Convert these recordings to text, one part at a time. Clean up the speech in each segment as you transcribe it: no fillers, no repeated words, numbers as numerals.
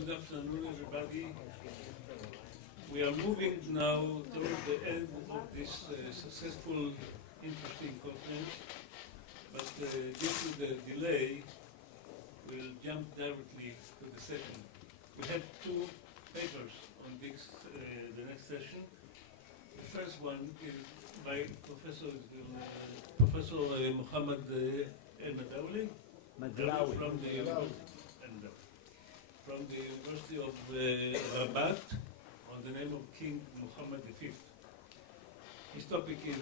Good afternoon, everybody. We are moving now toward the end of this successful, interesting conference, but due to the delay, we'll jump directly to the session. We have two papers on this, the next session. The first one is by Professor Mohamed Elmedlaoui from the University of Rabat on the name of King Mohammed V. His topic is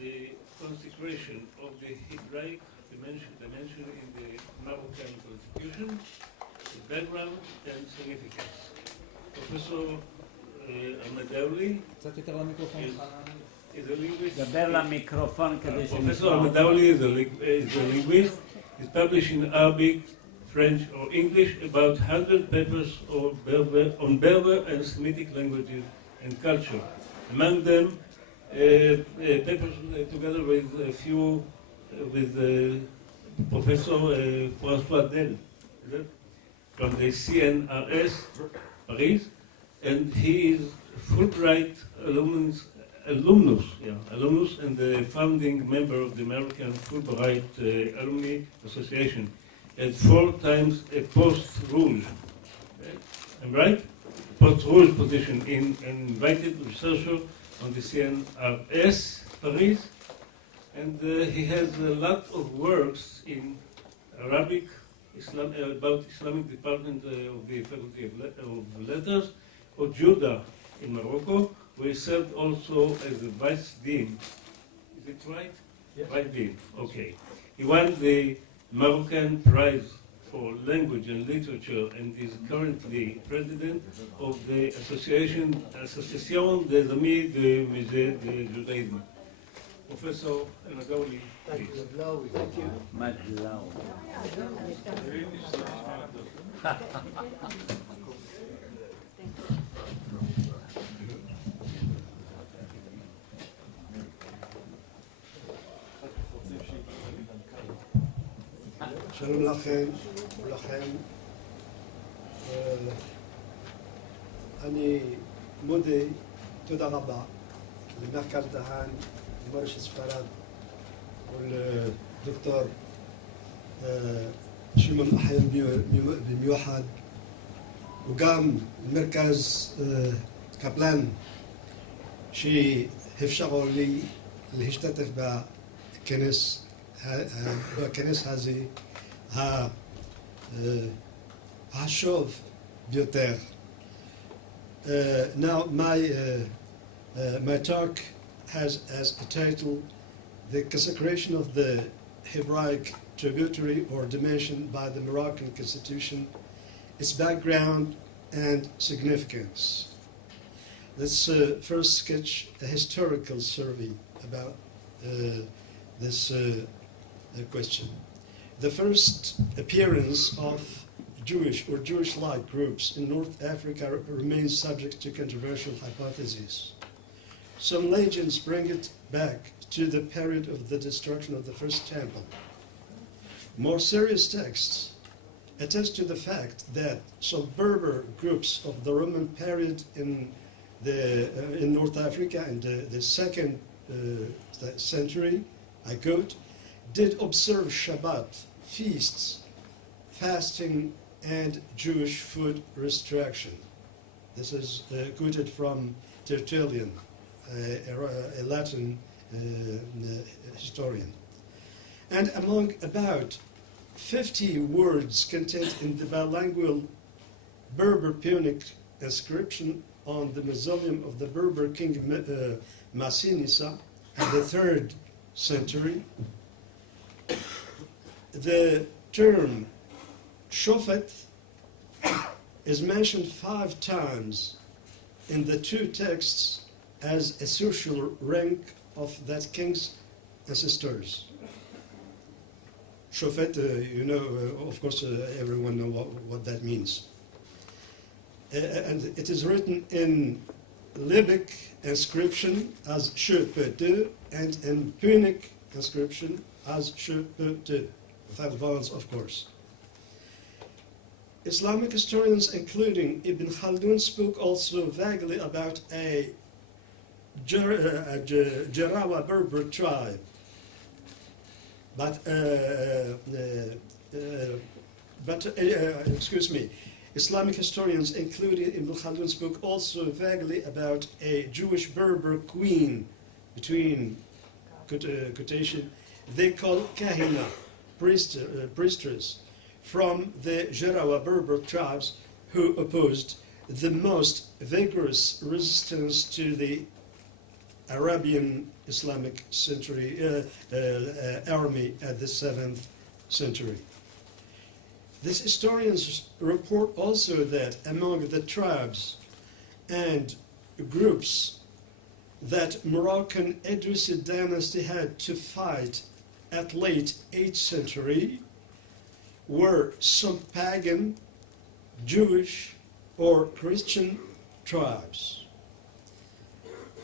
the consecration of the Hebraic dimension in the Moroccan Constitution, the background and significance. Professor Elmedlaoui is a linguist. דבר למיקרופון כדי Professor Elmedlaoui is a linguist. He's published in Arabic, French or English about 100 papers on Berber and Semitic languages and culture. Among them, papers together with a few, with Professor François Del, from the CNRS, Paris, and he is Fulbright alumnus and the founding member of the American Fulbright Alumni Association. At 4 times a post-rouge, I'm right? Post-rouge position in an invited researcher on the CNRS Paris, and he has a lot of works in Arabic, about Islamic department of the Faculty of Letters, or Judah in Morocco, where he served also as a vice dean. Is it right? Yes. Vice dean. Okay. He won the Moroccan Prize for Language and Literature and is currently president of the Association des Amis du Musée de Judaïsme. Professor Elmedlaoui, please. Thank you. שלום לכם ולכם. אני מודה, תודה רבה למרכז דהאן, למורשת ספרד ולדוקטור שמעון אחיין במיוחד, וגם למרכז קפלן שאפשרו לי להשתתף בכנס הזה החשוב ביותר. Now my talk has as a title the consecration of the Hebraic tributary or dimension by the Moroccan Constitution, its background and significance. Let's first sketch a historical survey about this question. The first appearance of Jewish or Jewish-like groups in North Africa remains subject to controversial hypotheses. Some legends bring it back to the period of the destruction of the first temple. More serious texts attest to the fact that some Berber groups of the Roman period in North Africa in the second century, I quote, did observe Shabbat, feasts, fasting, and Jewish food restriction. This is quoted from Tertullian, a Latin historian. And among about 50 words contained in the bilingual Berber Punic inscription on the mausoleum of the Berber king Massinissa in the 3rd century, the term shofet is mentioned 5 times in the 2 texts as a social rank of that king's ancestors. Shofet, of course, everyone knows what that means. And it is written in Libyc inscription as Shepete and in Punic inscription as Shepete, without vowels, of course. Islamic historians, including Ibn Khaldun, spoke also vaguely about a Jarawa Berber tribe. But excuse me, Islamic historians, including Ibn Khaldun, spoke also vaguely about a Jewish Berber queen, between quotation, they call Kahina, priestess, from the Jarawa Berber tribes who opposed the most vigorous resistance to the Arabian Islamic army at the 7th century. These historians report also that among the tribes and groups that Moroccan Idrisid dynasty had to fight at late 8th century were some pagan, Jewish, or Christian tribes.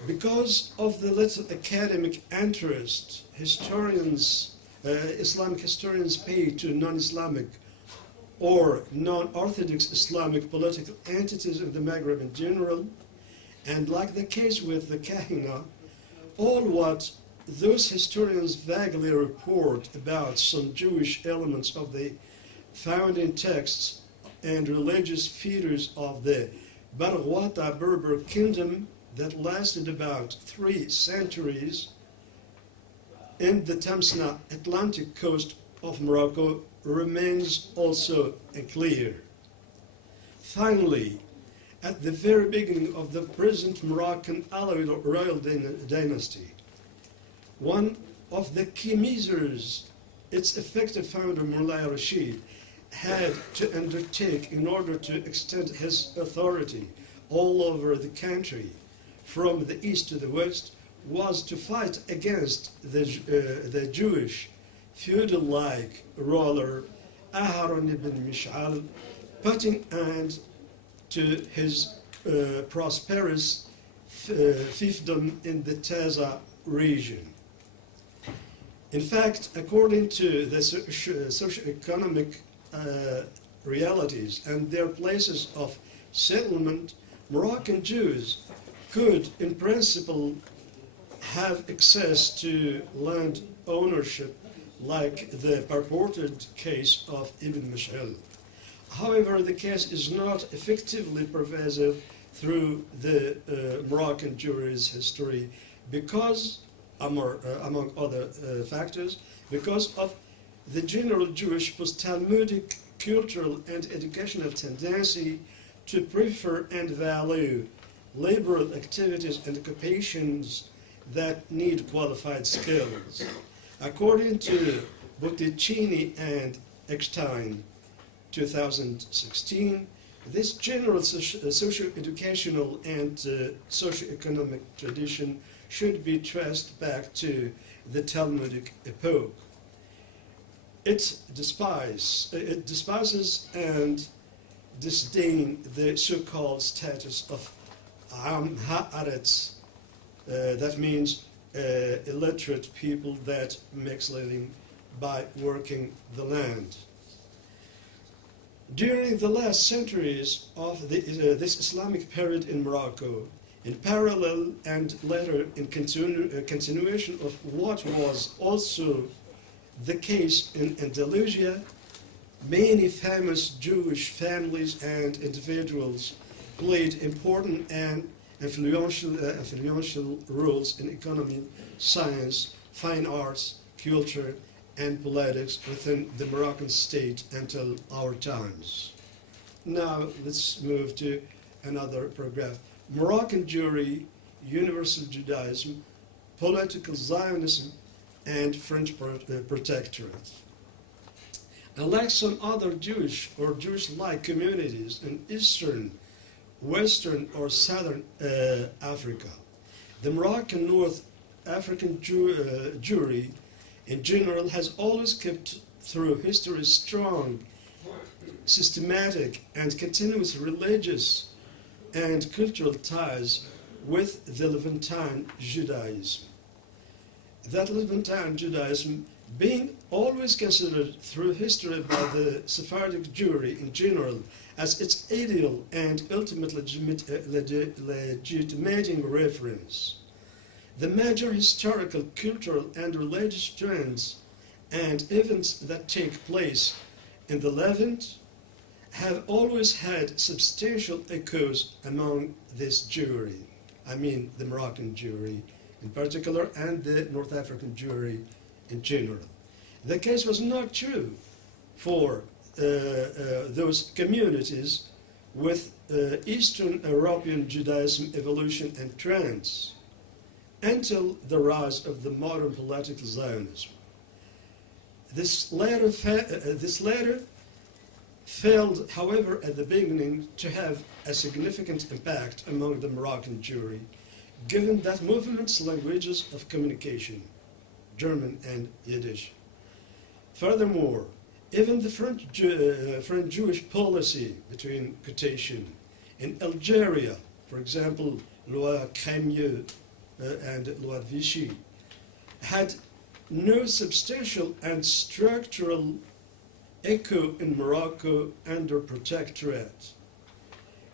Because of the little academic interest Islamic historians pay to non-Islamic or non-Orthodox Islamic political entities in the Maghreb in general, and like the case with the Kahina, all what those historians vaguely report about some Jewish elements of the founding texts and religious features of the Barghwata Berber kingdom that lasted about 3 centuries in the Tamsna Atlantic coast of Morocco remains also unclear. Finally, at the very beginning of the present Moroccan Alawid royal dynasty, one of the key measures its effective founder Mullah Rashid had to undertake in order to extend his authority all over the country from the east to the west was to fight against the Jewish feudal-like ruler Aharon ibn Mish'al, putting end to his prosperous fiefdom in the Taza region. In fact, according to the socio-economic realities and their places of settlement, Moroccan Jews could, in principle, have access to land ownership like the purported case of Ibn Mish'al. However, the case is not effectively pervasive through the Moroccan Jewry's history because, among other factors, because of the general Jewish post-Talmudic cultural and educational tendency to prefer and value liberal activities and occupations that need qualified skills. According to Botticini and Eckstein, 2016, this general socio-educational and socio-economic tradition should be traced back to the Talmudic epoch. It despises and disdains the so-called status of Am Ha'aretz, that means illiterate people that makes living by working the land. During the last centuries of this Islamic period in Morocco, in parallel and later in continuation of what was also the case in Andalusia, many famous Jewish families and individuals played important and influential roles in economy, science, fine arts, culture, and politics within the Moroccan state until our times. Now let's move to another paragraph. Moroccan Jewry, Universal Judaism, Political Zionism, and French Protectorate. Unlike some other Jewish or Jewish-like communities in Eastern, Western, or Southern Africa, the Moroccan North African Jewry in general has always kept through history strong, systematic, and continuous religious and cultural ties with the Levantine Judaism. That Levantine Judaism being always considered through history by the Sephardic Jewry in general as its ideal and ultimate legitimating reference. The major historical, cultural, and religious trends and events that take place in the Levant have always had substantial echoes among this Jewry. I mean the Moroccan Jewry in particular and the North African Jewry in general. The case was not true for those communities with Eastern European Judaism evolution and trends until the rise of the modern political Zionism. This latter failed, however, at the beginning to have a significant impact among the Moroccan Jewry, given that movement's languages of communication, German and Yiddish. Furthermore, even the French Jewish policy, between quotation, in Algeria, for example, Loi Crémieux and Loi de Vichy, had no substantial and structural echo in Morocco under protectorate.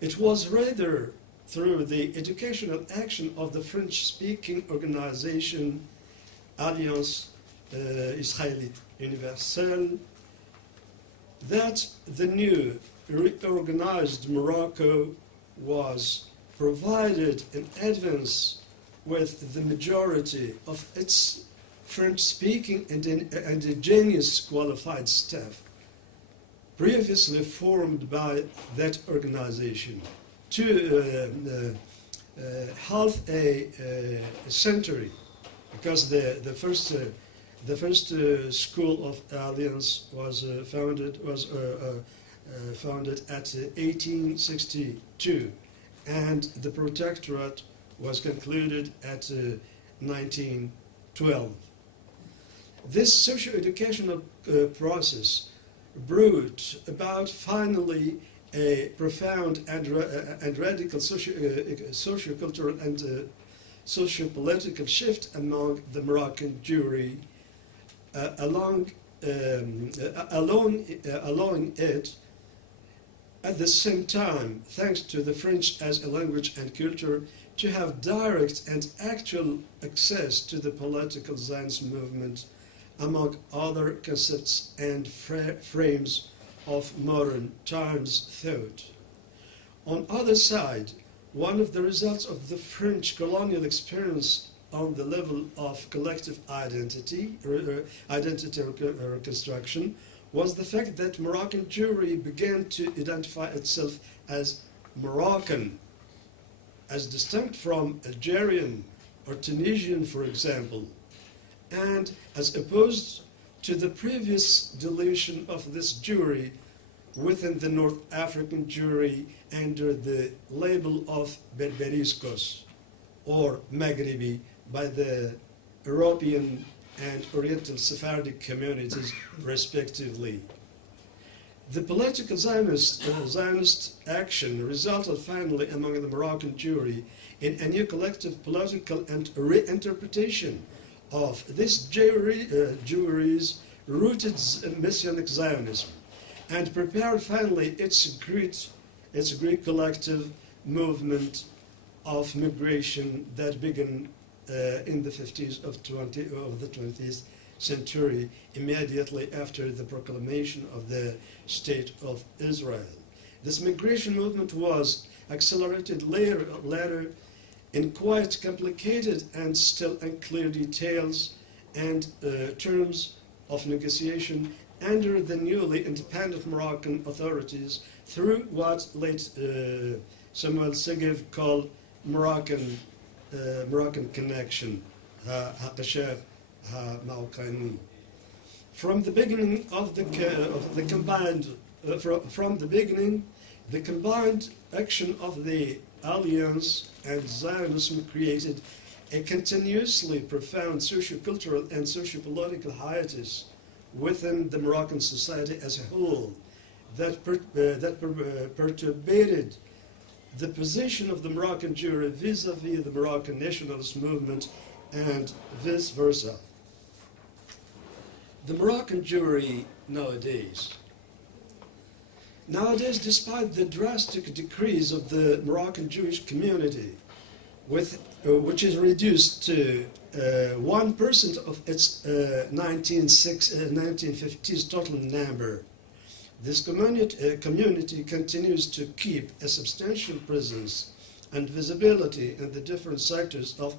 It was rather through the educational action of the French-speaking organization Alliance Israélite Universelle that the new reorganized Morocco was provided in advance with the majority of its French-speaking and indigenous qualified staff previously formed by that organization to half a century, because the first school of Alliance was founded at 1862, and the protectorate was concluded at 1912. This socio-educational process brought about finally a profound and radical socio-cultural and socio-political shift among the Moroccan Jewry, allowing it at the same time, thanks to the French as a language and culture, to have direct and actual access to the political Zionist movement, among other concepts and frames of modern times thought. On the other side, one of the results of the French colonial experience on the level of collective identity reconstruction was the fact that Moroccan Jewry began to identify itself as Moroccan, as distinct from Algerian or Tunisian, for example, and as opposed to the previous dilution of this Jewry within the North African Jewry under the label of Berberiscos or Maghribi by the European and Oriental Sephardic communities, respectively. The political Zionist action resulted finally among the Moroccan Jewry in a new collective political and reinterpretation of this Jewry's rooted Messianic Zionism, and prepared finally its Greek collective movement of migration that began in the 50s of the 20th century, immediately after the proclamation of the State of Israel. This migration movement was accelerated later in quite complicated and still unclear details and terms of negotiation under the newly independent Moroccan authorities through what late Samuel Segev called Moroccan connection, From the beginning of the combined action of the Alliance and Zionism created a continuously profound socio-cultural and socio-political hiatus within the Moroccan society as a whole that perturbated the position of the Moroccan Jewry vis-à-vis the Moroccan nationalist movement and vice versa. the Moroccan Jewry nowadays. Nowadays, despite the drastic decrease of the Moroccan Jewish community, which is reduced to 1% of its 1950s total number, this community continues to keep a substantial presence and visibility in the different sectors of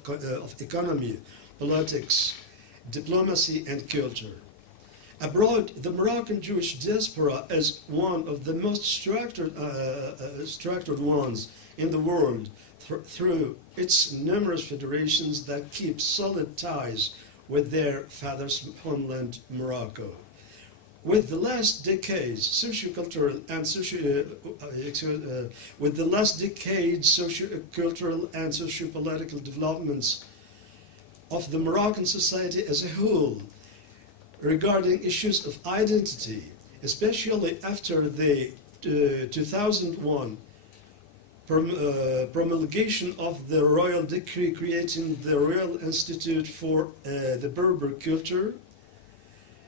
economy, politics, diplomacy, and culture. Abroad, the Moroccan Jewish diaspora is one of the most structured ones in the world through its numerous federations that keep solid ties with their father's homeland, Morocco. With the last decades, sociocultural and sociopolitical developments of the Moroccan society as a whole, regarding issues of identity, especially after the 2001 promulgation of the royal decree creating the Royal Institute for the Berber Culture,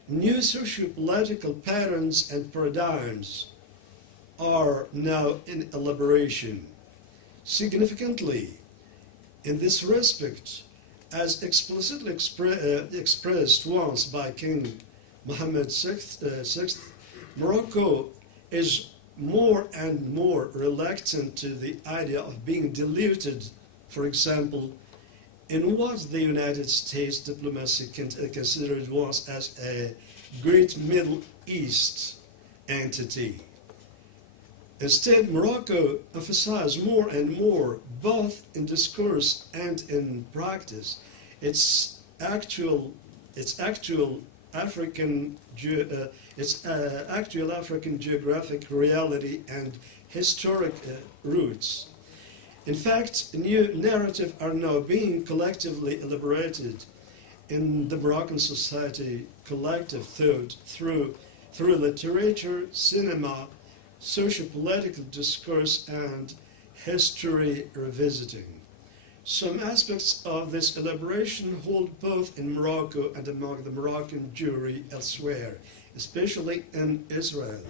new socio-political patterns and paradigms are now in elaboration. Significantly, in this respect, as explicitly expressed once by King Mohammed VI, Morocco is more and more reluctant to the idea of being diluted, for example, in what the United States diplomacy considered once as a great Middle East entity. Instead, Morocco emphasized more and more, both in discourse and in practice, its actual African geographic reality and historic roots. In fact, new narratives are now being collectively elaborated in the Moroccan society, collective thought through literature, cinema, socio-political discourse, and history revisiting. Some aspects of this elaboration hold both in Morocco and among the Moroccan Jewry elsewhere, especially in Israel.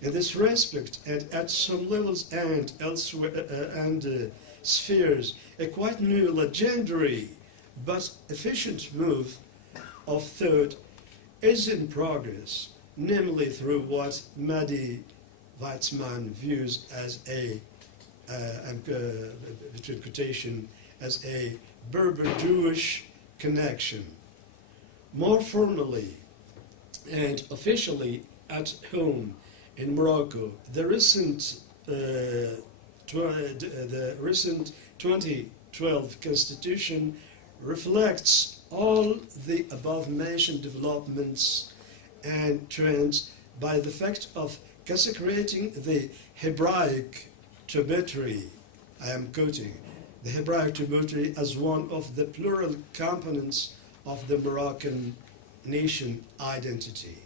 In this respect, and at some levels and elsewhere spheres, a quite new, legendary, but efficient move of thought is in progress, namely through what Madi Weizmann views as between quotation, as a Berber-Jewish connection. More formally and officially at home in Morocco, the recent 2012 Constitution reflects all the above-mentioned developments and trends by the fact of consecrating the Hebraic tributary, I am quoting, the Hebraic tributary as one of the plural components of the Moroccan nation identity.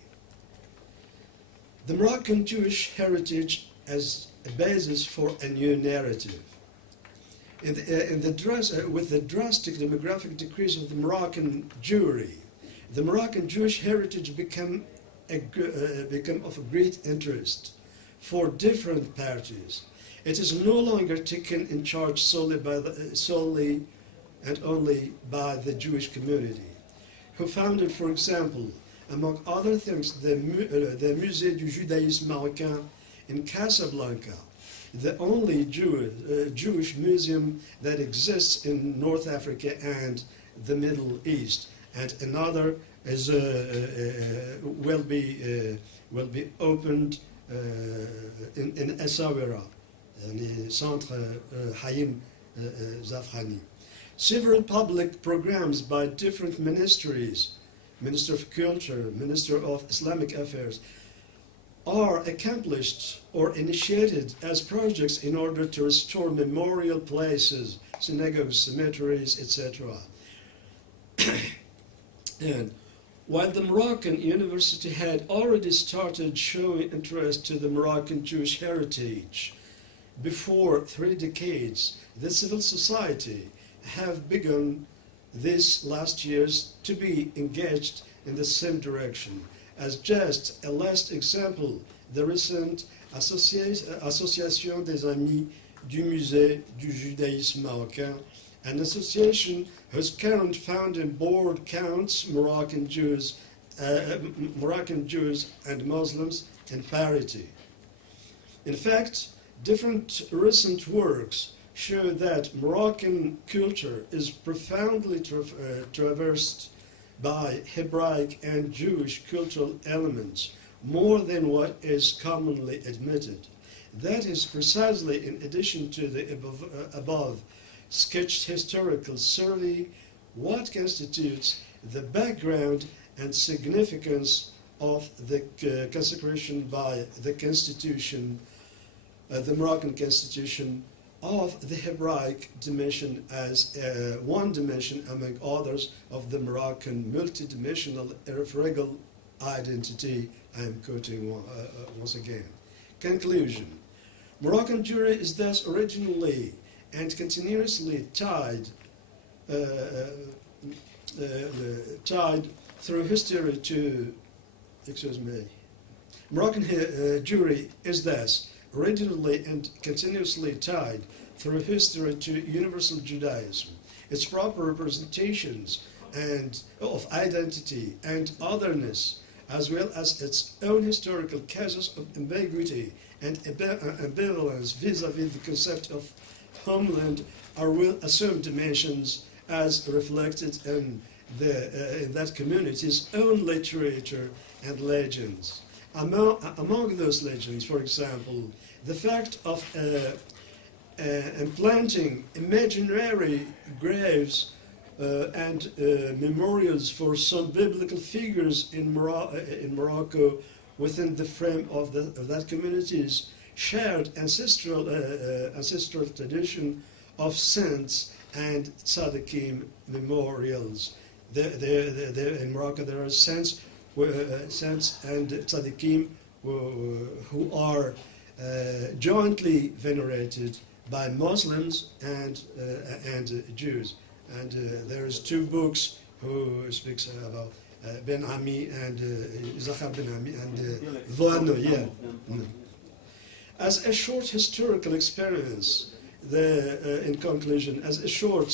The Moroccan Jewish heritage as a basis for a new narrative. With the drastic demographic decrease of the Moroccan Jewry, the Moroccan Jewish heritage became of great interest for different parties. It is no longer taken in charge solely and only by the Jewish community, who founded, for example, among other things, the Musée du Judaïsme Marocain in Casablanca, the only Jewish museum that exists in North Africa and the Middle East, and another is will be opened in Essaouira, Centre Haïm Zafrani. Several public programs by different ministries, Minister of Culture, Minister of Islamic Affairs, are accomplished or initiated as projects in order to restore memorial places, synagogues, cemeteries, etc. And while the Moroccan University had already started showing interest to the Moroccan Jewish heritage before 3 decades, the civil society have begun these last years to be engaged in the same direction. As just a last example, the recent Association des Amis du Musée du Judaïsme Marocain, an association whose current founding board counts Moroccan Jews and Muslims in parity. In fact, different recent works show that Moroccan culture is profoundly traversed by Hebraic and Jewish cultural elements more than what is commonly admitted. That is precisely in addition to the above sketched historical survey what constitutes the background and significance of the consecration by the Constitution, the Moroccan Constitution, of the Hebraic dimension as one dimension among others of the Moroccan multidimensional irrefragable identity. I am quoting once again. Conclusion. Moroccan Jewry is thus originally and continuously tied through history to, Moroccan Jewry is thus originally and continuously tied through history to universal Judaism, its proper representations and of identity and otherness, as well as its own historical cases of ambiguity and ambivalence vis-à-vis the concept of homeland are well-assumed dimensions as reflected in that community's own literature and legends. Among those legends, for example, the fact of implanting imaginary graves and memorials for some biblical figures in Morocco within the frame of that community's shared ancestral tradition of saints and tzaddikim memorials. In Morocco there are saints and tzaddikim who are jointly venerated by Muslims and Jews. And there's two books who speaks about Ben Ami and Zachar Ben Ami and Voano. Yeah. As a short historical experience, in conclusion, as a short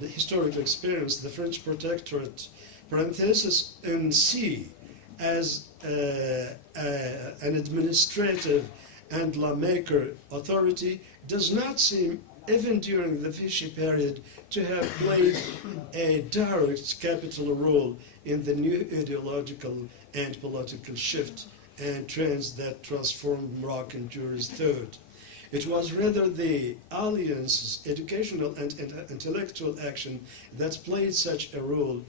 historical experience, the French protectorate, parenthesis NC, as an administrative and lawmaker authority, does not seem, even during the Vichy period, to have played a direct capital role in the new ideological and political shift and trends that transformed Moroccan Jewry's thought. It was rather the alliance's educational and intellectual action that played such a role,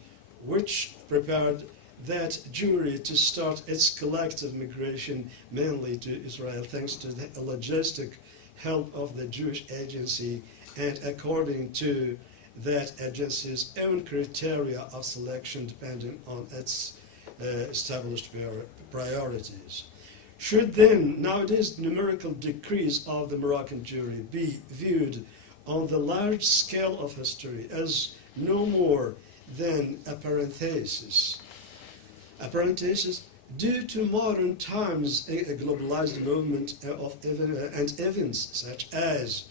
which prepared that Jewry to start its collective migration mainly to Israel, thanks to the logistic help of the Jewish agency and according to that agency's own criteria of selection depending on its established priorities. Should then nowadays numerical decrease of the Moroccan Jewry be viewed on the large scale of history as no more than a parenthesis due to modern times a globalized movement of and events such as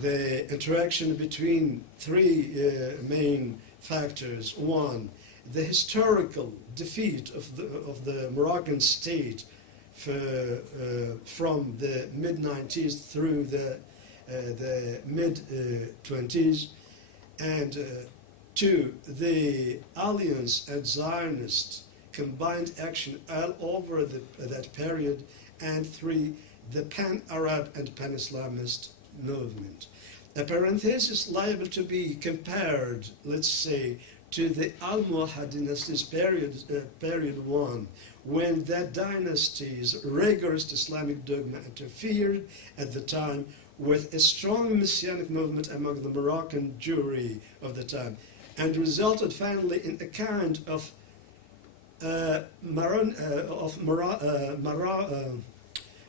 the interaction between three main factors. One, the historical defeat of the Moroccan state from the mid-90s through the mid-20s, and two, the alliance and Zionist combined action all over that period, and three, the pan-Arab and pan-Islamist movement. A parenthesis liable to be compared, let's say, to the Almohad dynasty's period one, when that dynasty's rigorous Islamic dogma interfered at the time with a strong messianic movement among the Moroccan Jewry of the time, and resulted finally in a kind of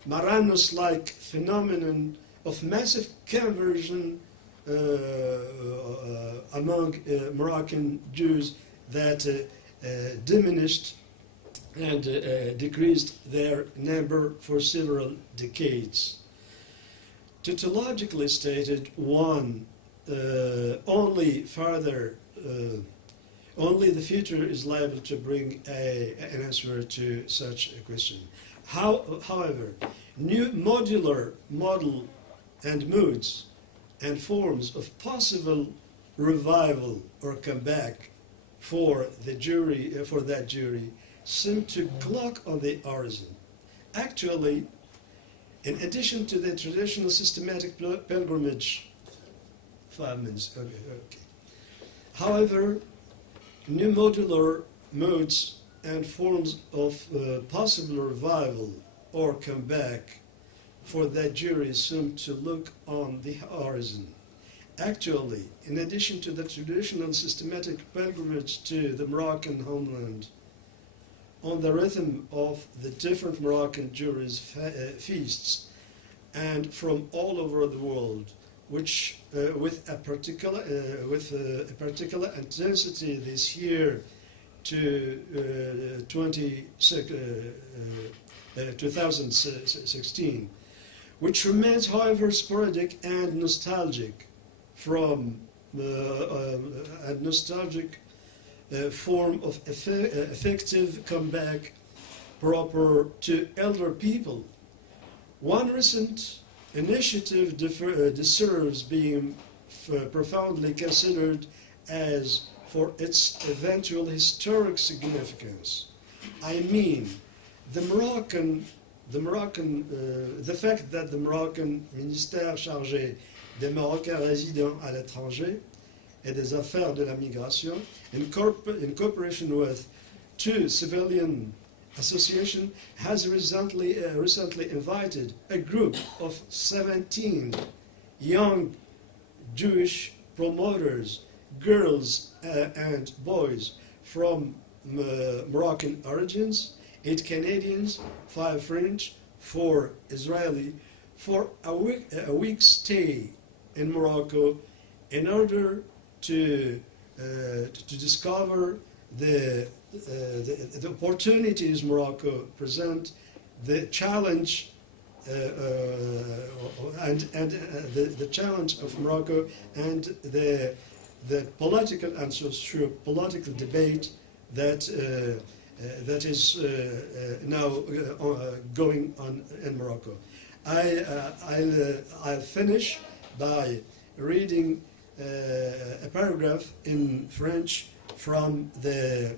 Maranos-like phenomenon of massive conversion among Moroccan Jews that diminished and decreased their number for several decades. Tautologically stated, only the future is liable to bring an answer to such a question. However, new modular model and moods and forms of possible revival or comeback for that jury seem to clock on the horizon. Actually, in addition to the traditional systematic pilgrimage, 5 minutes, okay. However, new modular modes and forms of possible revival or comeback for that jury seem to look on the horizon. Actually, in addition to the traditional systematic pilgrimage to the Moroccan homeland, on the rhythm of the different Moroccan juries' feasts, and from all over the world, which with a particular intensity this year to 2016, which remains, however, sporadic and nostalgic from a nostalgic form of effective comeback proper to elder people. One recent initiative deserves being profoundly considered as for its eventual historic significance. I mean, the fact that the Moroccan ministère chargé des Marocains résidant à l'étranger et des affaires de la migration, in cooperation with 2 civilian associations, has recently invited a group of 17 young Jewish promoters, girls and boys from Moroccan origins, 8 Canadians, 5 French, 4 Israeli, for a week stay in Morocco in order to discover the opportunities Morocco present, the challenge the challenge of Morocco, and the political and socio-political debate that is now going on in Morocco. I'll finish by reading a paragraph in French from the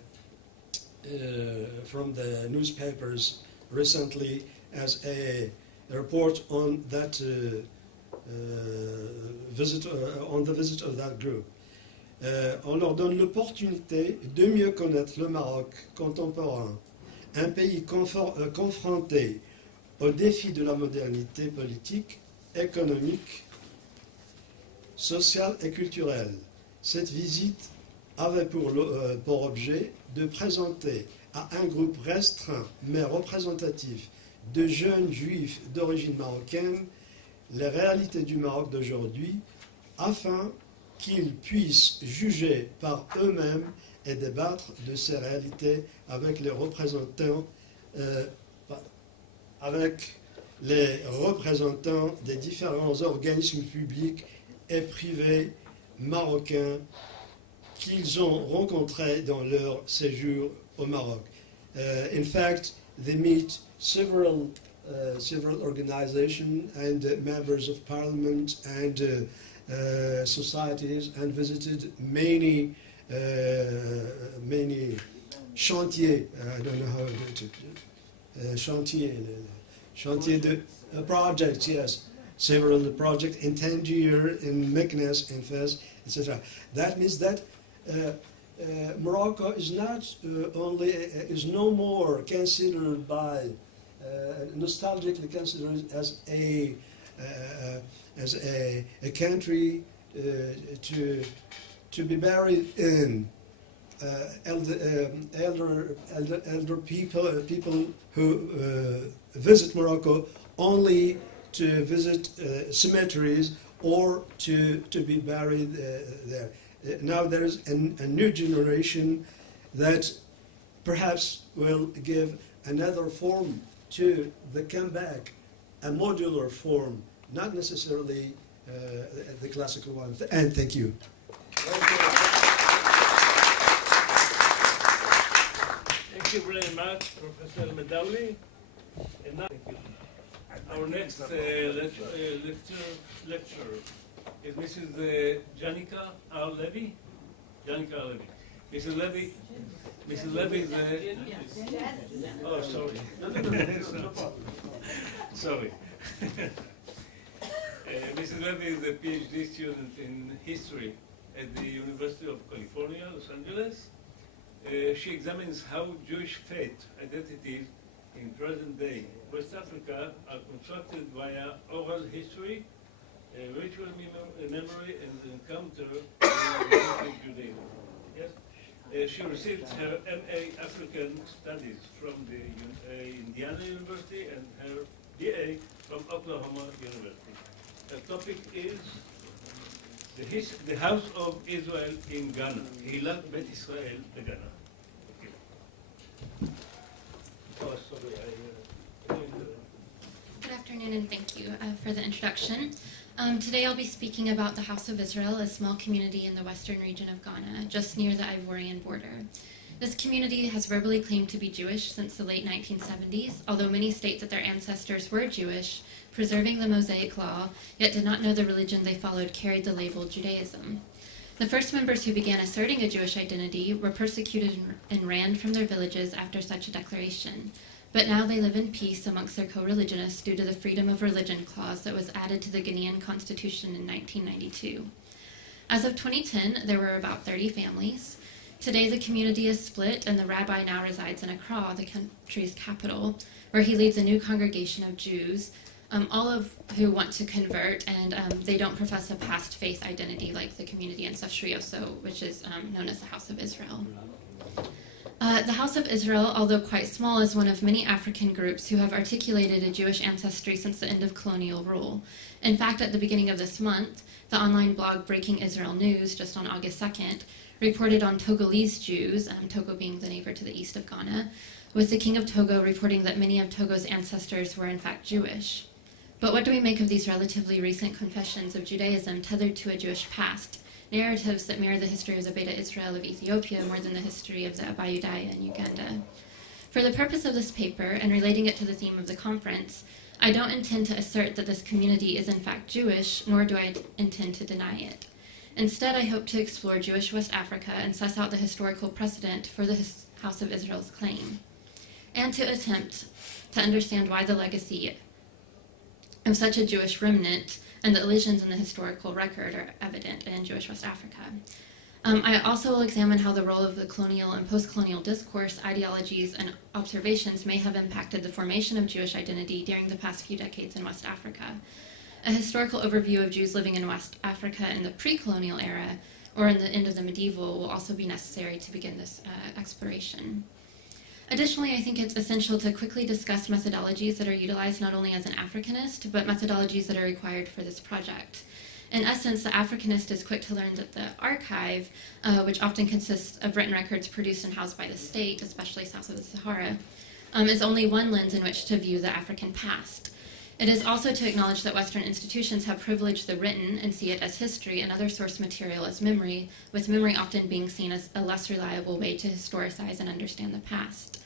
newspapers recently as a report on that visit of that group. On leur donne l'opportunité de mieux connaître le Maroc contemporain, un pays confronté aux défis de la modernité politique, économique, sociale et culturelle. Cette visite avait pour objet de présenter à un groupe restreint mais représentatif de jeunes juifs d'origine marocaine les réalités du Maroc d'aujourd'hui afin qu'ils puissent juger par eux-mêmes et débattre de ces réalités avec les représentants des différents organismes publics et privés marocains qu'ils ont rencontrés dans leur séjour au Maroc. In fact, they meet several organizations and members of parliament and societies, and visited many chantiers. I don't know how to chantier de projects. Yes, several projects in Tangier, in Meknes, in Fez, etc. That means that Morocco is not is no more considered by nostalgically considered as a country to be buried in. Elder people who visit Morocco only to visit cemeteries or to be buried there. Now there is a new generation that perhaps will give another form to the comeback, a modular form, not necessarily the classical one. And thank you. Thank you very much, Professor Elmedlaoui. And now, our next lecturer is Mrs. Janica R. Levi. Janica R. Levi. Mrs. Levi is oh, sorry. Sorry. Mrs. Levi is a PhD student in history at the University of California, Los Angeles. She examines how Jewish faith identities in present-day West Africa are constructed via oral history, ritual memory, and encounter with Judaism. Yes? She received her MA African Studies from the Indiana University and her DA from Oklahoma University. The topic is the House of Israel in Ghana. Hilak Bet Israel Ghana. Okay. Oh, sorry. Good afternoon and thank you for the introduction. Today I'll be speaking about the House of Israel, a small community in the western region of Ghana, just near the Ivorian border. This community has verbally claimed to be Jewish since the late 1970s, although many state that their ancestors were Jewish, preserving the Mosaic Law, yet did not know the religion they followed carried the label Judaism. The first members who began asserting a Jewish identity were persecuted and ran from their villages after such a declaration. But now they live in peace amongst their co-religionists due to the freedom of religion clause that was added to the Ghanaian Constitution in 1992. As of 2010, there were about 30 families. Today, the community is split, and the rabbi now resides in Accra, the country's capital, where he leads a new congregation of Jews, all of who want to convert, and they don't profess a past faith identity like the community in Sashrioso, which is known as the House of Israel. The House of Israel, although quite small, is one of many African groups who have articulated a Jewish ancestry since the end of colonial rule. In fact, at the beginning of this month, the online blog Breaking Israel News, just on August 2nd, reported on Togolese Jews, Togo being the neighbor to the east of Ghana, with the King of Togo reporting that many of Togo's ancestors were in fact Jewish. But what do we make of these relatively recent confessions of Judaism tethered to a Jewish past? Narratives that mirror the history of the Beta Israel of Ethiopia more than the history of the Abayudaya in Uganda. For the purpose of this paper, and relating it to the theme of the conference, I don't intend to assert that this community is in fact Jewish, nor do I intend to deny it. Instead, I hope to explore Jewish West Africa and suss out the historical precedent for the House of Israel's claim, and to attempt to understand why the legacy of such a Jewish remnant and the elisions in the historical record are evident in Jewish West Africa. I also will examine how the role of the colonial and post-colonial discourse, ideologies, and observations may have impacted the formation of Jewish identity during the past few decades in West Africa. A historical overview of Jews living in West Africa in the pre-colonial era, or in the end of the medieval, will also be necessary to begin this exploration. Additionally, I think it's essential to quickly discuss methodologies that are utilized not only as an Africanist, but methodologies that are required for this project. In essence, the Africanist is quick to learn that the archive, which often consists of written records produced and housed by the state, especially south of the Sahara, is only one lens in which to view the African past. It is also to acknowledge that Western institutions have privileged the written and see it as history and other source material as memory, with memory often being seen as a less reliable way to historicize and understand the past.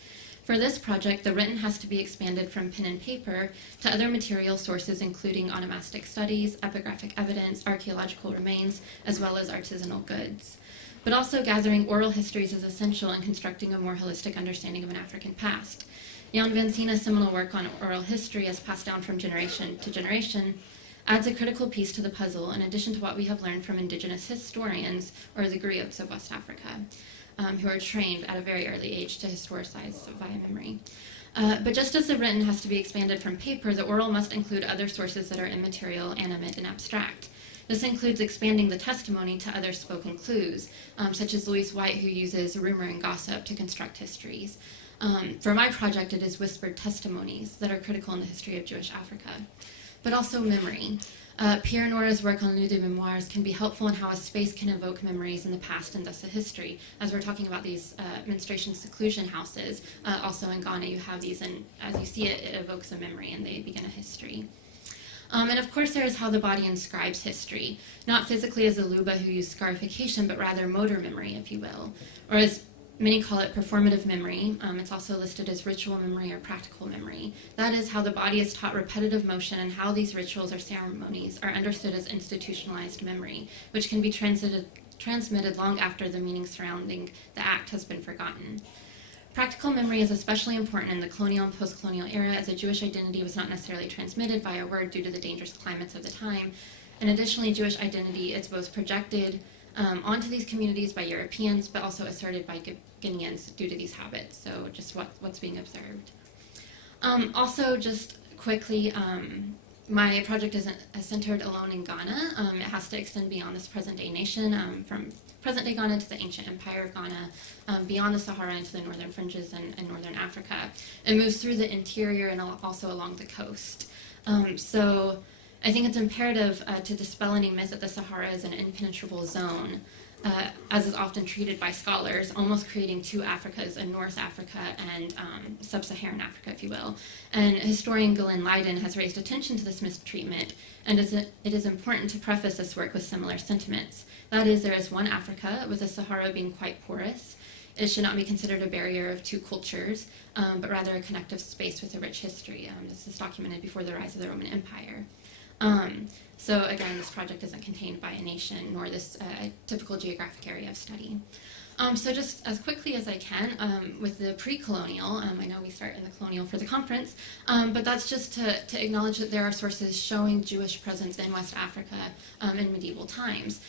For this project, the written has to be expanded from pen and paper to other material sources, including onomastic studies, epigraphic evidence, archaeological remains, as well as artisanal goods. But also gathering oral histories is essential in constructing a more holistic understanding of an African past. Jan van Siena's seminal work on oral history, as passed down from generation to generation, adds a critical piece to the puzzle, in addition to what we have learned from indigenous historians, or the griots of West Africa, who are trained at a very early age to historicize via memory. But just as the written has to be expanded from paper, the oral must include other sources that are immaterial, animate, and abstract. This includes expanding the testimony to other spoken clues, such as Louise White, who uses rumor and gossip to construct histories. For my project, it is whispered testimonies that are critical in the history of Jewish Africa. but also memory. Pierre Nora's work on lieu de mémoires can be helpful in how a space can evoke memories in the past and thus a history. As we're talking about these menstruation seclusion houses, also in Ghana you have these, and as you see it, it evokes a memory and they begin a history. And of course there is how the body inscribes history, not physically as a Luba who used scarification, but rather motor memory, if you will, or as many call it performative memory. It's also listed as ritual memory or practical memory. That is how the body is taught repetitive motion and how these rituals or ceremonies are understood as institutionalized memory, which can be transmitted long after the meaning surrounding the act has been forgotten. Practical memory is especially important in the colonial and post-colonial era, as a Jewish identity was not necessarily transmitted via word due to the dangerous climates of the time. And additionally, Jewish identity is both projected onto these communities by Europeans, but also asserted by Guineans due to these habits, so just what's being observed. Also, just quickly, my project isn't centered alone in Ghana. It has to extend beyond this present-day nation, from present-day Ghana to the ancient empire of Ghana, beyond the Sahara into the northern fringes and northern Africa. It moves through the interior and also along the coast. So I think it's imperative to dispel any myth that the Sahara is an impenetrable zone, as is often treated by scholars, almost creating two Africas, a North Africa and sub-Saharan Africa, if you will. And historian Gillian Leiden has raised attention to this mistreatment, and it is important to preface this work with similar sentiments. That is, there is one Africa, with the Sahara being quite porous. It should not be considered a barrier of two cultures, but rather a connective space with a rich history. This is documented before the rise of the Roman Empire. So again, this project isn't contained by a nation, nor this typical geographic area of study. So just as quickly as I can, with the pre-colonial, I know we start in the colonial for the conference, but that's just to acknowledge that there are sources showing Jewish presence in West Africa in medieval times.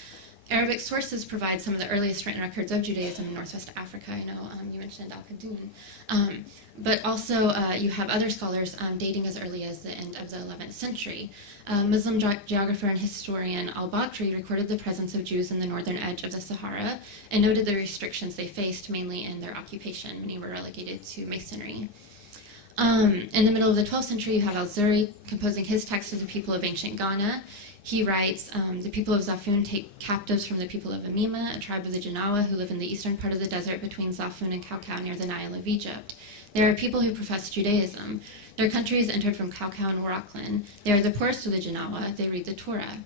Arabic sources provide some of the earliest written records of Judaism in Northwest Africa. I know you mentioned Al-Qadun. But also you have other scholars dating as early as the end of the 11th century. Muslim geographer and historian al-Bakri recorded the presence of Jews in the northern edge of the Sahara and noted the restrictions they faced, mainly in their occupation. Many were relegated to masonry. In the middle of the 12th century, you have al-Zuri composing his text to the people of ancient Ghana. He writes, the people of Zafun take captives from the people of Amima, a tribe of the Janawa who live in the eastern part of the desert between Zafun and Kaukau near the Nile of Egypt. They are people who profess Judaism. Their country is entered from Kaukau and Waroklan. They are the poorest of the Janawa. They read the Torah.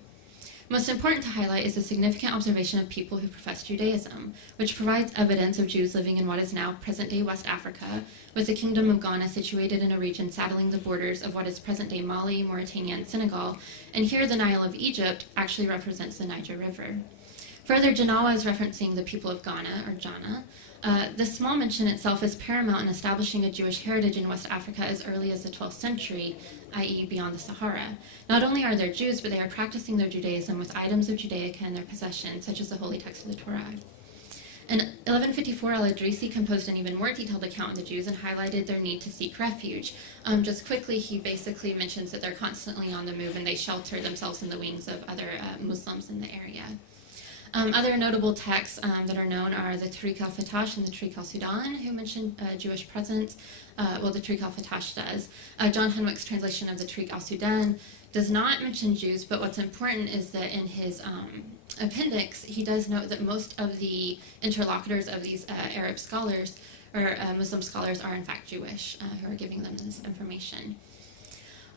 Most important to highlight is the significant observation of people who profess Judaism, which provides evidence of Jews living in what is now present-day West Africa, with the Kingdom of Ghana situated in a region saddling the borders of what is present-day Mali, Mauritania, and Senegal, and here the Nile of Egypt actually represents the Niger River. Further, Janawa is referencing the people of Ghana, or Jana. This small mention itself is paramount in establishing a Jewish heritage in West Africa as early as the 12th century, i.e. beyond the Sahara. Not only are there Jews, but they are practicing their Judaism with items of Judaica in their possession, such as the holy text of the Torah. In 1154, al-Idrisi composed an even more detailed account of the Jews and highlighted their need to seek refuge. Just quickly, he basically mentions that they're constantly on the move and they shelter themselves in the wings of other Muslims in the area. Other notable texts that are known are the Tariq al-Fatash and the Tariq al-Sudan, who mention Jewish presence. Well, the Tariq al-Fatash does. John Henwick's translation of the Tariq al-Sudan does not mention Jews, but what's important is that in his appendix, he does note that most of the interlocutors of these Arab scholars, or Muslim scholars, are in fact Jewish, who are giving them this information.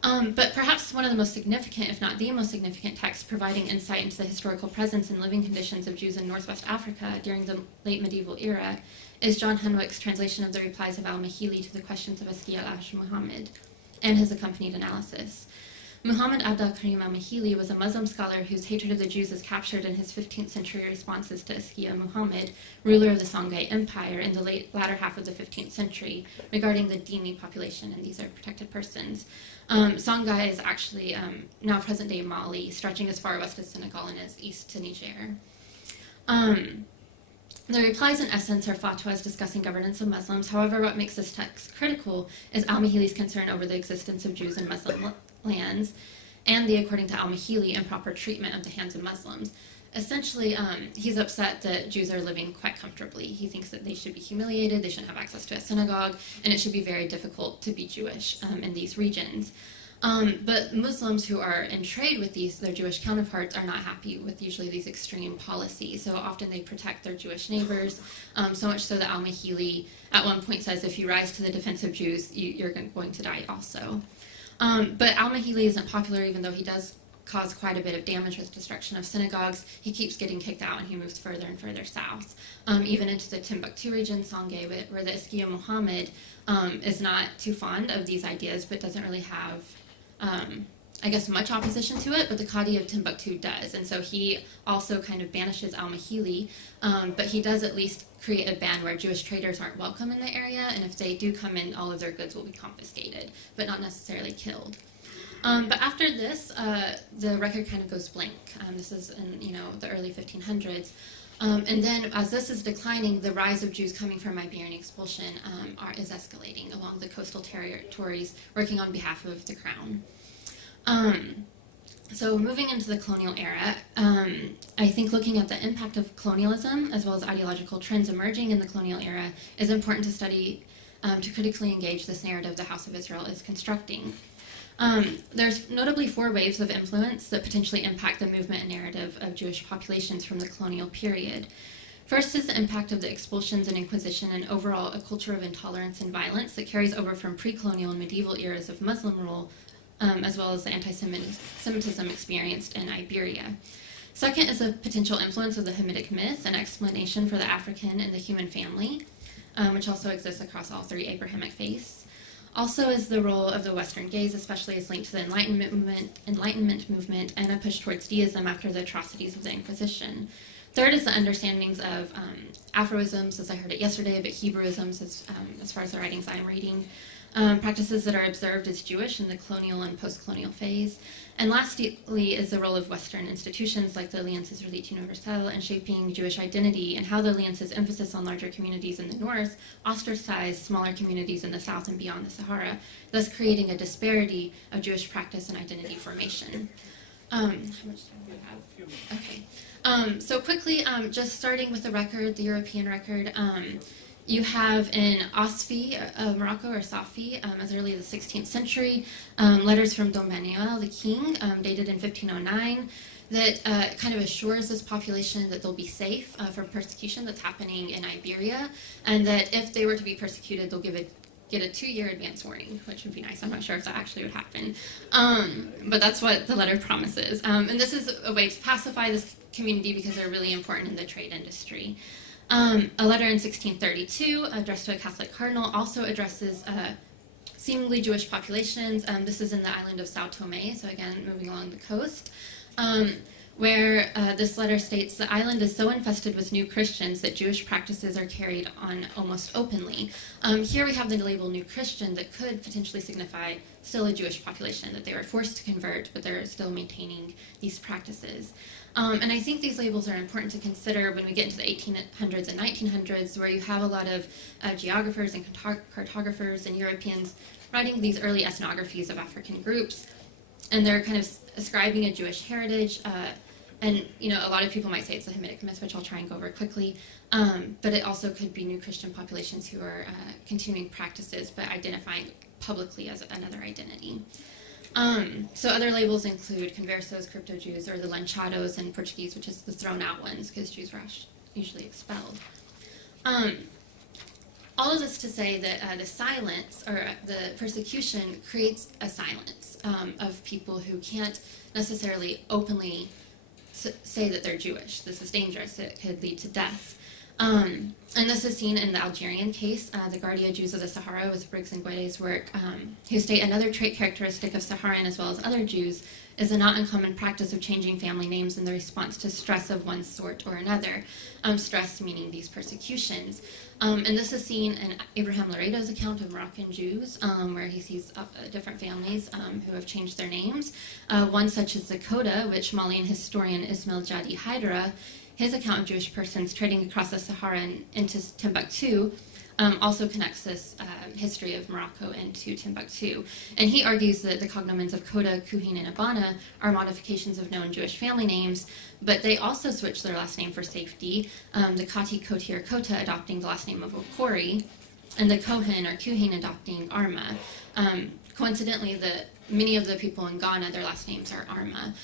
But perhaps one of the most significant, if not the most significant text providing insight into the historical presence and living conditions of Jews in Northwest Africa during the late medieval era is John Henwick's translation of the replies of al-Mahili to the questions of Askia al-Muhammad and his accompanied analysis. Muhammad Abd-al-Karim al-Mahili was a Muslim scholar whose hatred of the Jews is captured in his 15th century responses to Askia Muhammad, ruler of the Songhai Empire in the latter half of the 15th century, regarding the Dhimmi population, and these are protected persons. Songhai is actually now present-day Mali, stretching as far west as Senegal and as east to Niger. The replies, in essence, are fatwas discussing governance of Muslims. However, what makes this text critical is al-Mahili's concern over the existence of Jews in Muslim lands and the, according to al-Mahili, improper treatment of the hands of Muslims. Essentially, he's upset that Jews are living quite comfortably. He thinks that they should be humiliated, they shouldn't have access to a synagogue, and it should be very difficult to be Jewish in these regions. But Muslims who are in trade with their Jewish counterparts are not happy with usually these extreme policies. So often they protect their Jewish neighbors, so much so that Al-Mahili at one point says, if you rise to the defense of Jews, you're going to die also. But Al-Mahili isn't popular, even though he does cause quite a bit of damage with destruction of synagogues. He keeps getting kicked out, and he moves further and further south, even into the Timbuktu region, Sangay, where the Iskio Mohamed is not too fond of these ideas, but doesn't really have, I guess, much opposition to it, but the Qadi of Timbuktu does. And so he also kind of banishes Al-Mahili, but he does at least create a ban where Jewish traders aren't welcome in the area, and if they do come in, all of their goods will be confiscated, but not necessarily killed. But after this, the record kind of goes blank. This is in the early 1500s. And then as this is declining, the rise of Jews coming from Iberian expulsion is escalating along the coastal territories, working on behalf of the crown. So moving into the colonial era, I think looking at the impact of colonialism as well as ideological trends emerging in the colonial era is important to study to critically engage this narrative the House of Israel is constructing. There's notably 4 waves of influence that potentially impact the movement and narrative of Jewish populations from the colonial period. First is the impact of the expulsions and Inquisition and overall a culture of intolerance and violence that carries over from pre-colonial and medieval eras of Muslim rule, as well as the anti-Semitism experienced in Iberia. Second is the potential influence of the Hamitic myth, an explanation for the African and the human family, which also exists across all 3 Abrahamic faiths. Also is the role of the Western gaze, especially as linked to the Enlightenment movement and a push towards deism after the atrocities of the Inquisition. Third is the understandings of Afroisms, as I heard it yesterday, but Hebrewisms, as far as the writings I'm reading, practices that are observed as Jewish in the colonial and post-colonial phase. And lastly is the role of Western institutions like the Alliance Israélite Universelle in shaping Jewish identity, and how the Alliance's emphasis on larger communities in the north ostracized smaller communities in the south and beyond the Sahara, thus creating a disparity of Jewish practice and identity formation. How much time do we have? Okay. So quickly, just starting with the record, the European record, you have in Osfi, Morocco, or Safi, as early as the 16th century, letters from Dom Manuel, the king, dated in 1509, that kind of assures this population that they'll be safe from persecution that's happening in Iberia, and that if they were to be persecuted, they'll get a 2-year advance warning, which would be nice. I'm not sure if that actually would happen. But that's what the letter promises. And this is a way to pacify this community because they're really important in the trade industry. A letter in 1632 addressed to a Catholic cardinal also addresses seemingly Jewish populations. This is in the island of Sao Tome, so again, moving along the coast, where this letter states, the island is so infested with new Christians that Jewish practices are carried on almost openly. Here we have the label new Christian that could potentially signify still a Jewish population, that they were forced to convert, but they're still maintaining these practices. And I think these labels are important to consider when we get into the 1800s and 1900s, where you have a lot of geographers and cartographers and Europeans writing these early ethnographies of African groups, and they're kind of ascribing a Jewish heritage. And a lot of people might say it's a Hamitic myth, which I'll try and go over quickly. But it also could be new Christian populations who are continuing practices, but identifying publicly as another identity. So other labels include conversos, crypto-Jews, or the lanchados in Portuguese, which is the thrown-out ones, because Jews were usually expelled. All of this to say that the silence, or the persecution, creates a silence of people who can't necessarily openly say that they're Jewish. This is dangerous. It could lead to death. And this is seen in the Algerian case, the Guardia Jews of the Sahara, with Briggs and Guede's work, who state another trait characteristic of Saharan as well as other Jews is a not uncommon practice of changing family names in the response to stress of one sort or another. Stress meaning these persecutions. And this is seen in Abraham Laredo's account of Moroccan Jews, where he sees different families who have changed their names. One such as the Coda, which Malian historian Ismail Jadi Haidara, his account of Jewish persons trading across the Sahara and into Timbuktu, also connects this history of Morocco into Timbuktu. And he argues that the cognomens of Koda, Kuhin, and Abana are modifications of known Jewish family names, but they also switched their last name for safety, the Kati, Koti, or Kota adopting the last name of Okori, and the Kohen or Kuhin adopting Arma. Coincidentally, the many of the people in Ghana, their last names are Arma.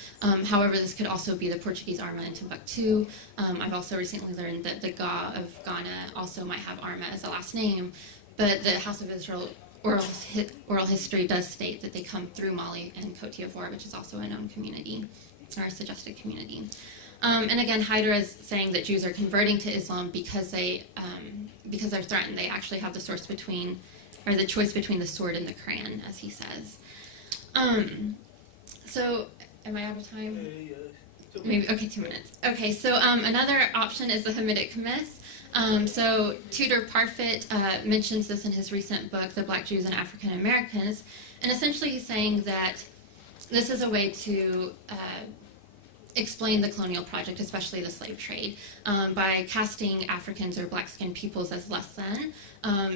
However, this could also be the Portuguese Arma in Timbuktu. I've also recently learned that the Ga of Ghana also might have Arma as a last name, but the House of Israel oral history does state that they come through Mali and Cote d'Ivoire, which is also a known community, or a suggested community. And again, Haider is saying that Jews are converting to Islam because they're threatened. They actually have the choice between the sword and the Quran, as he says. So, am I out of time? Maybe, okay, 2 minutes. Okay, so another option is the Hamitic myth. So Tudor Parfit mentions this in his recent book, The Black Jews and African Americans, and essentially he's saying that this is a way to explain the colonial project, especially the slave trade. By casting Africans or black-skinned peoples as less than,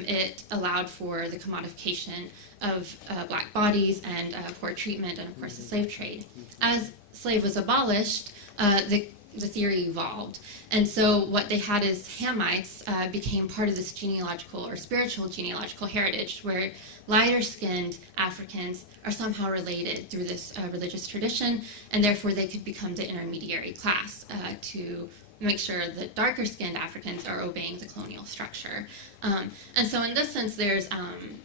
it allowed for the commodification of black bodies and poor treatment, and of course the slave trade. As slave was abolished, the theory evolved. And so what they had is Hamites became part of this genealogical or spiritual genealogical heritage where lighter-skinned Africans are somehow related through this religious tradition, and therefore they could become the intermediary class to make sure that darker-skinned Africans are obeying the colonial structure. And so in this sense,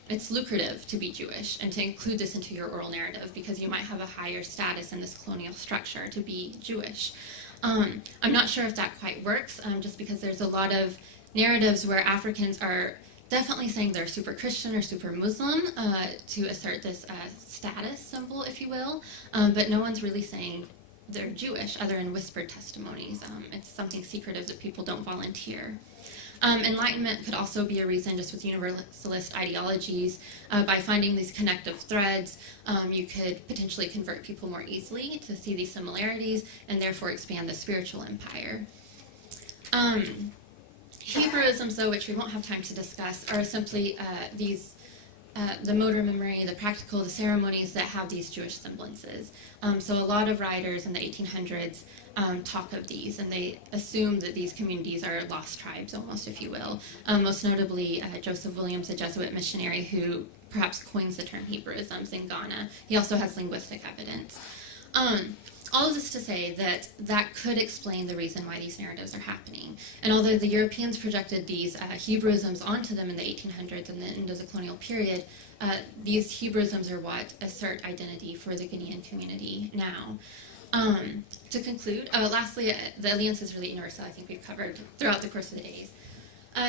it's lucrative to be Jewish and to include this into your oral narrative because you might have a higher status in this colonial structure to be Jewish. I'm not sure if that quite works, just because there's a lot of narratives where Africans are definitely saying they're super Christian or super Muslim to assert this status symbol, if you will, but no one's really saying they're Jewish other than whispered testimonies. It's something secretive that people don't volunteer. Enlightenment could also be a reason, just with universalist ideologies. By finding these connective threads, you could potentially convert people more easily to see these similarities and therefore expand the spiritual empire. Hebrewisms, though, which we won't have time to discuss, are simply the motor memory, the practical, the ceremonies that have these Jewish semblances. So a lot of writers in the 1800s talk of these, and they assume that these communities are lost tribes, almost, if you will. Most notably, Joseph Williams, a Jesuit missionary who perhaps coins the term Hebrewisms in Ghana. He also has linguistic evidence. All of this to say that could explain the reason why these narratives are happening. And although the Europeans projected these Hebrewisms onto them in the 1800s and the end of the colonial period, these Hebrewisms are what assert identity for the Ghanaian community now. To conclude, lastly, the alliance is really universal, I think we've covered throughout the course of the days.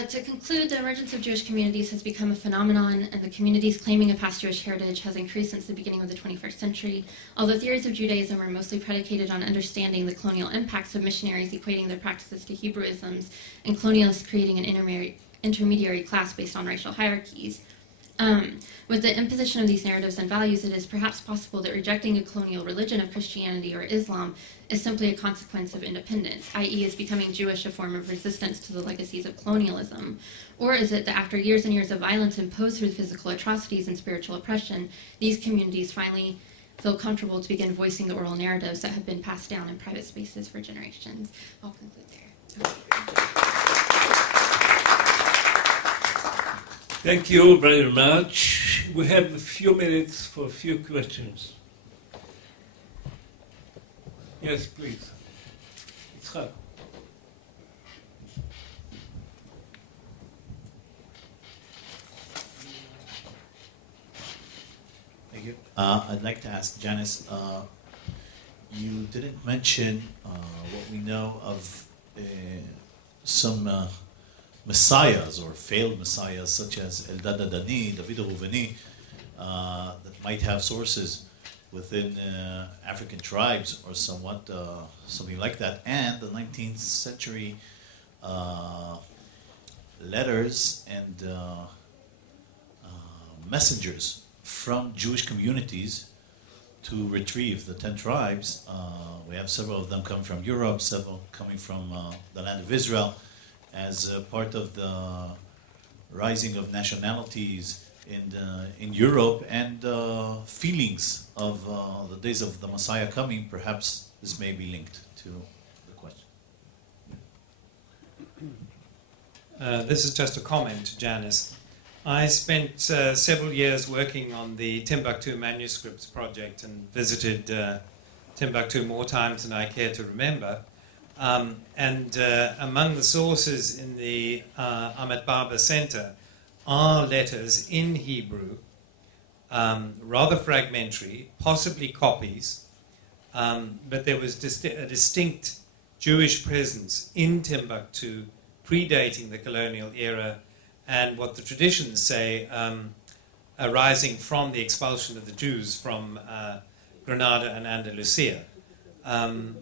To conclude, the emergence of Jewish communities has become a phenomenon, and the communities claiming a past Jewish heritage has increased since the beginning of the 21st century. Although theories of Judaism are mostly predicated on understanding the colonial impacts of missionaries equating their practices to Hebrewisms, and colonialists creating an intermediary class based on racial hierarchies. With the imposition of these narratives and values, it is perhaps possible that rejecting a colonial religion of Christianity or Islam is simply a consequence of independence, i.e. is becoming Jewish a form of resistance to the legacies of colonialism? Or is it that after years and years of violence imposed through physical atrocities and spiritual oppression, these communities finally feel comfortable to begin voicing the oral narratives that have been passed down in private spaces for generations? I'll conclude there. Thank you very much. We have a few minutes for a few questions. Yes, please. Yitzhak. Thank you. I'd like to ask Janice, you didn't mention what we know of some messiahs or failed messiahs such as Eldad Adani, David Ruveni, that might have sources within African tribes or somewhat, something like that, and the 19th century letters and messengers from Jewish communities to retrieve the 10 tribes. We have several of them coming from Europe, several coming from the land of Israel, as part of the rising of nationalities in Europe and feelings of the days of the Messiah coming. Perhaps this may be linked to the question. This is just a comment, Janice. I spent several years working on the Timbuktu manuscripts project and visited Timbuktu more times than I care to remember. And among the sources in the Ahmed Baba Center are letters in Hebrew, rather fragmentary, possibly copies, but there was a distinct Jewish presence in Timbuktu predating the colonial era, and what the traditions say arising from the expulsion of the Jews from Granada and Andalusia. And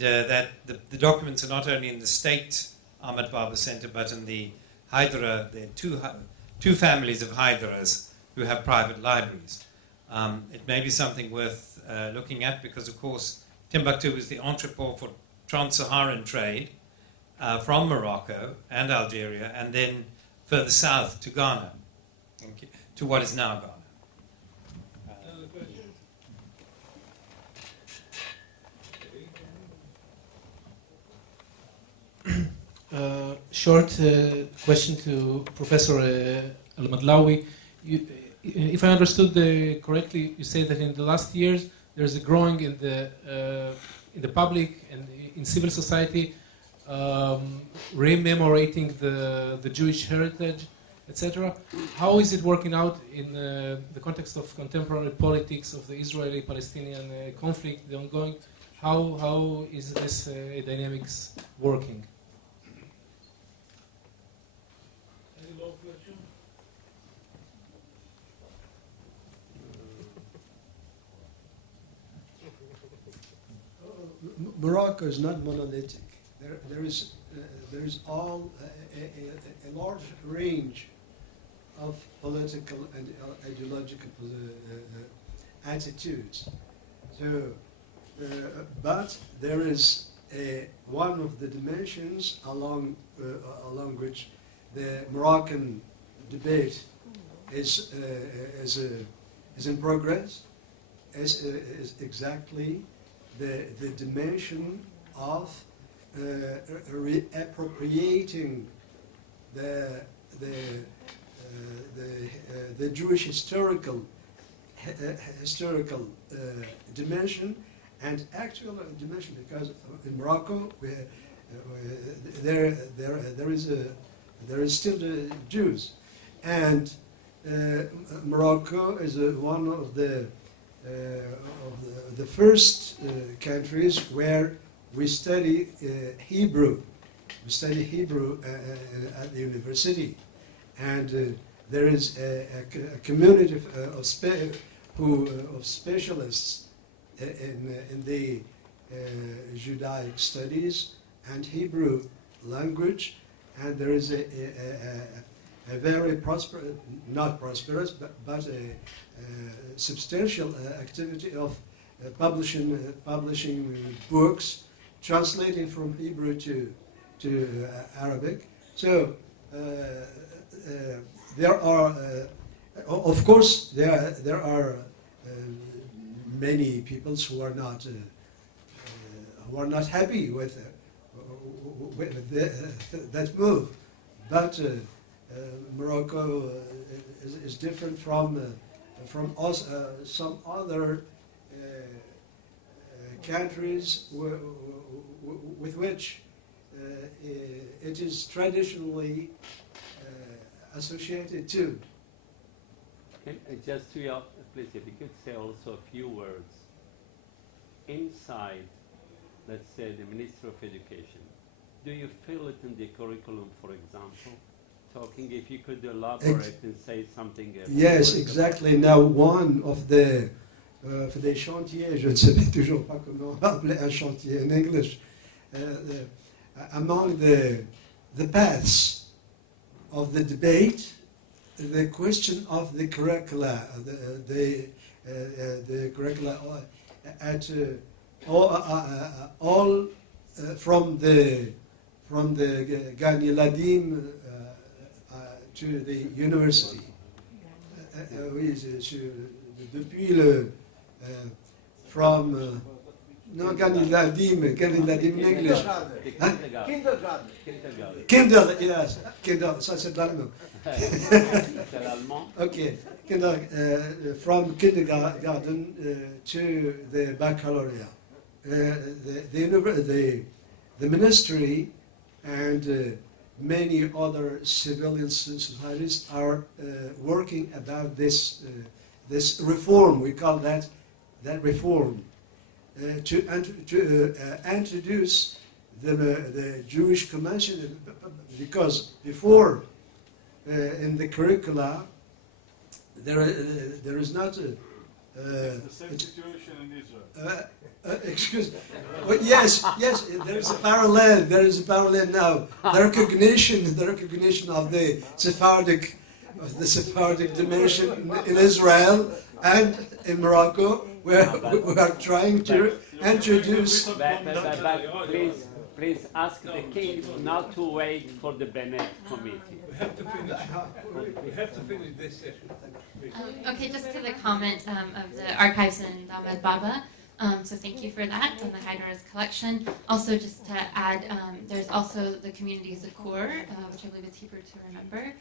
that the documents are not only in the state Ahmed Baba Center, but in the Hyderah. There are two families of Hyderahs who have private libraries. It may be something worth looking at because, of course, Timbuktu was the entrepot for trans-Saharan trade from Morocco and Algeria, and then further south to Ghana, to what is now Ghana. Short question to Professor Elmedlaoui. If I understood correctly, you say that in the last years there's a growing in the public and in civil society rememorating the Jewish heritage, etc. How is it working out in the context of contemporary politics of the Israeli-Palestinian conflict, the ongoing? How is this dynamics working? Morocco is not monolithic. There is all a large range of political and ideological attitudes. So, but there is one of the dimensions along which the Moroccan debate is in progress. Is exactly the dimension of reappropriating the Jewish historical dimension and actual dimension, because in Morocco there is still the Jews, and Morocco is one of the first countries where we study Hebrew. We study Hebrew at the university, and there is a community of specialists in the Judaic studies and Hebrew language, and there is a very prosperous, not prosperous, but a substantial activity of publishing books, translating from Hebrew to Arabic. So there are, of course, there are many peoples who are not happy with that move, but Morocco is different from some other countries with which it is traditionally associated to. Okay, just to your, please, if you could say also a few words inside, let's say, the Ministry of Education. Do you feel it in the curriculum, for example? Talking, if you could elaborate and say something. Yes, exactly. Now, one of the chantiers, je ne sais toujours pas comment appeler un chantier in English, among the paths of the debate, the question of the curricula, the curricula at all from the Gani Ladim to the university. Oui, depuis from No, גן ילדים, גן ילדים in English. Kindergarten. Kinder, yes, kinder, ça c'est l'allemand. C'est l'allemand. Okay, from kindergarten to the baccalaureate. The ministry and many other civilian societies are working about this reform. We call that reform to introduce the Jewish Convention, because before in the curricula there is not a the same situation in Israel. Excuse me. Well, yes, there is a parallel. There is a parallel now. The recognition of the Sephardic dimension in Israel and in Morocco, where we are trying to introduce. Please ask the king not to wait for the Bennett committee. We have to finish this session. Okay, just to the comment of the archives in Ahmed Baba. So thank you for that, and the Hyder's collection. Also, just to add, there's also the community Zakur, which I believe is Hebrew to remember,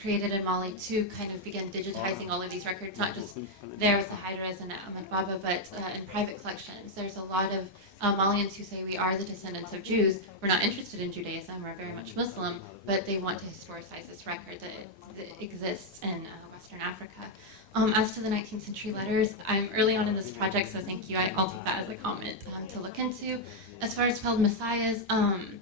created in Mali to kind of begin digitizing all of these records, not just there with the Hyder's and Ahmed Baba, but in private collections. There's a lot of Malians who say we are the descendants of Jews. We're not interested in Judaism, we're very much Muslim, but they want to historicize this record that exists in Western Africa. As to the 19th century letters, I'm early on in this project, so thank you. I'll take that as a comment to look into. As far as failed messiahs, I'm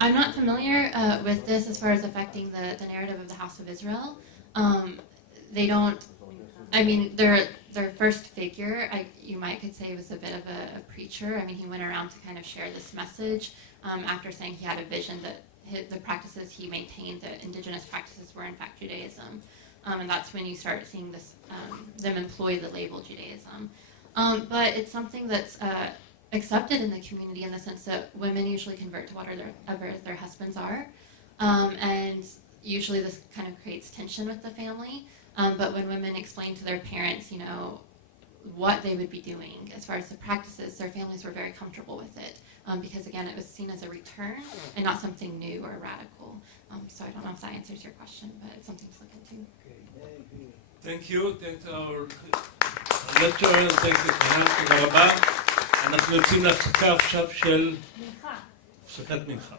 not familiar with this as far as affecting the narrative of the House of Israel. They don't, I mean, their first figure, you could say, was a bit of a preacher. I mean, he went around to kind of share this message after saying he had a vision that the practices he maintained, the indigenous practices, were in fact Judaism. And that's when you start seeing this, them employ the label Judaism. But it's something that's accepted in the community in the sense that women usually convert to whatever their husbands are. And usually this kind of creates tension with the family. But when women explain to their parents, you know, what they would be doing as far as the practices, their families were very comfortable with it. Because again, it was seen as a return and not something new or radical. So I don't know if that answers your question, but it's something to look into. Thank you. Thank our lecturer, thank you חנן, תודה רבה. אנחנו יוצאים להפסקה עכשיו של הפסקת מנחה.